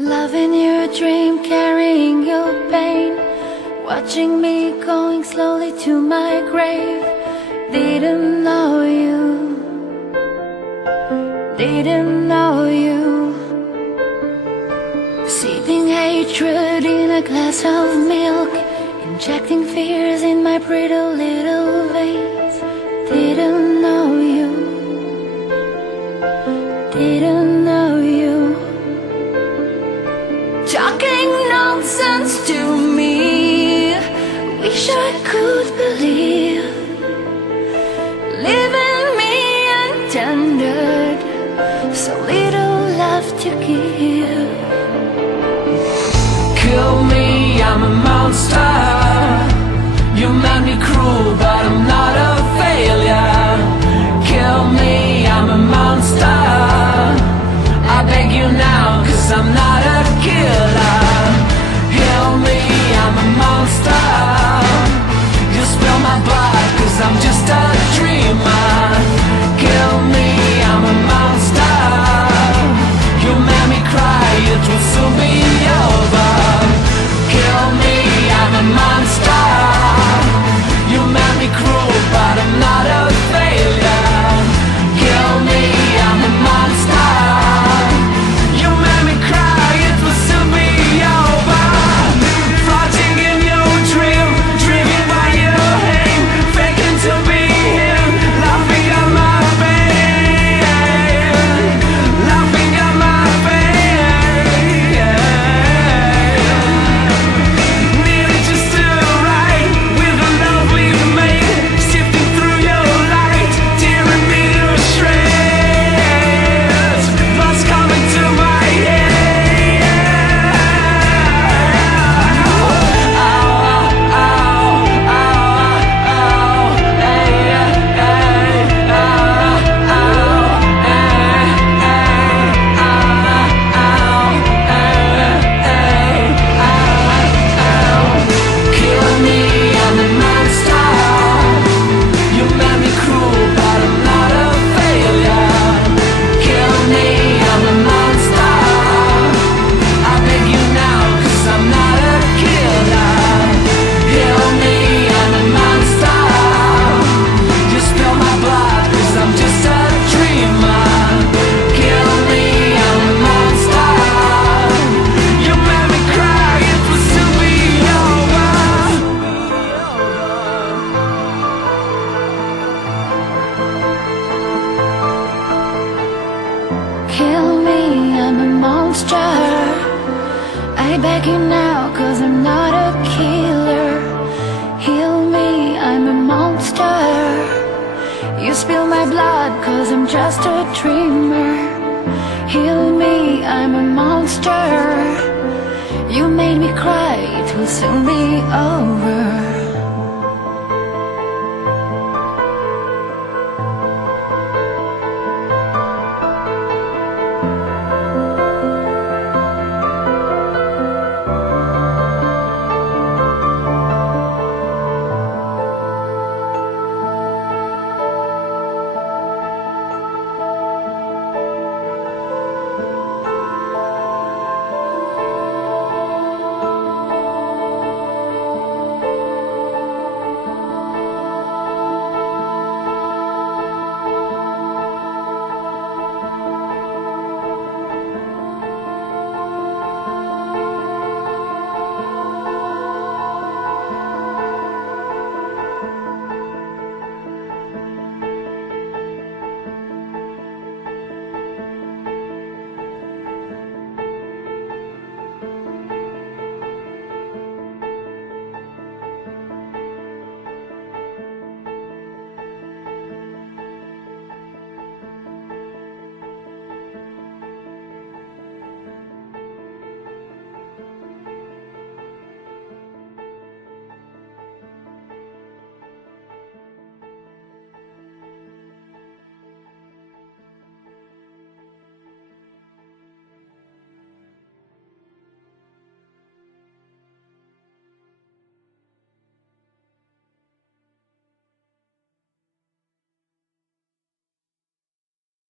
Loving your dream, carrying your pain, watching me going slowly to my grave. Didn't know you, didn't know you. Sipping hatred in a glass of milk, injecting fears in my pretty little veins. Didn't know you, didn't know you. Talking nonsense to me, wish I could believe. Leaving me untended, so little love to give. Kill me, I'm a monster. You made me cruel, but I'm not a failure. Kill me, I'm a monster. I beg you now, 'cause I'm not a killer. Heal me, I'm a monster. You spill my blood, 'cause I'm just a dreamer. Kill me, I'm a monster. You made me cry, it will soon be over. Kill me, I'm a monster. You made me cruel, but I'm not a failure. Kill me, I'm a monster. You made me cry, it will soon be over. Floating in your dream, dreaming by your hand, faking to be him, laughing at my pain, laughing at my pain. Nearly just to right with a lovely mate, sifting through your light, tearing me to shreds. Thoughts coming to my head. Kill me, I'm a monster. You made me cruel, but I'm not a failure. Kill me, I'm a monster. I beg you now, 'cause I'm not a killer. Heal me, I'm a monster. You spill my blood, 'cause I'm just a dreamer. Kill me, I'm a monster. You made me cry, it will soon be over. Kill me, I'm a monster. I beg you now, 'cause I'm not a killer. Heal me, I'm a monster. You spill my blood, 'cause I'm just a dreamer. Heal me, I'm a monster. You made me cry, it will soon be over.